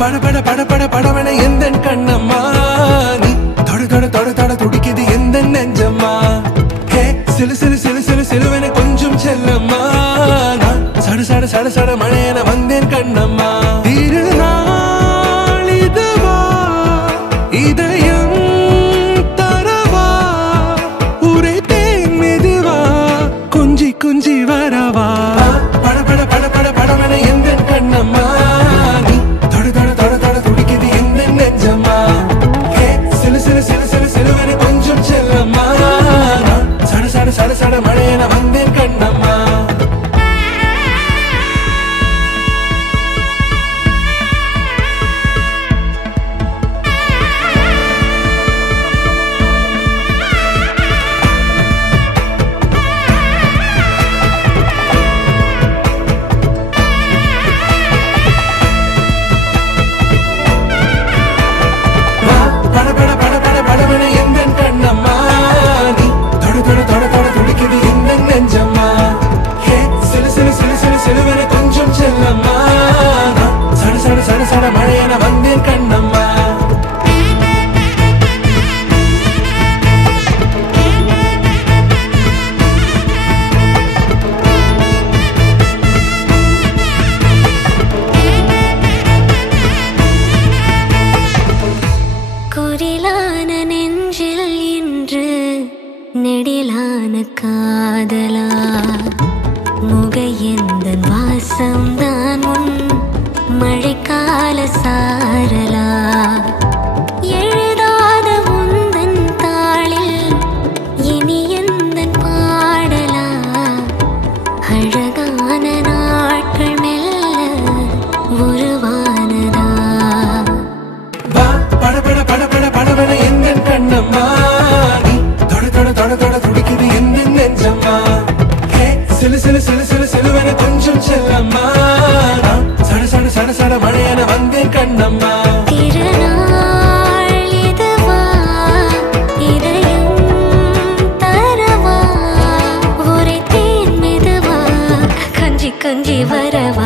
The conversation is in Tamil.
பட பட பட பட படவன எந்த கண்ணம்மா நீ தொட தொட தொட தொட துடிக்குது எந்த நெஞ்சம்மா ஹே சிலு சிலு சிலு சிலு சிலுவன கொஞ்சம் செல்லம்மா நான் சட சட சட சட மழையன வந்தேன் கண்ணம்மா திருநாள் இதுவா இதயம் தரவா ஊரே தேன் மெதுவா குஞ்சி குஞ்சி வரவா பட பட பட பட படவன எந்த கண்ணம்மா நீ தொட தொட தொட தொட துடிக்குது எந்த நெஞ்சம்மா ஹே சிலு சிலு சிலு சிலு சிலுவன கொஞ்சம் செல்லம்மா நான் சட சட சட சட மழையன வந்தேன் கண்ணம்மா மழையன வந்தேன் கண்ணம்மா குரிலான நெஞ்சில் இன்று நெடிலான காதலா முகையெந்த வாசம்தான் உன் மழைக்கால சாரலா எழுதாத உந்தன் தாளில் இனி எந்தன் பாடலா அழகான நாட்கள் மெல்ல உருவானதா பட பட பட பட படவன எந்த கண்ணம்மா நீ தொட தொட தொட தொட துடிக்குது எந்த நெஞ்சம்மா ஹே சிலு சிலு சிலு சிலு சிலுவன கொஞ்சம் செல்லம்மா நான் சட சட சட சட மழையன வந்தேன் கண்ணம்மா திருநாள் இதுவா இதயம் தரவா ஒரே தேன் மெதுவா கஞ்சி கஞ்சி வரவா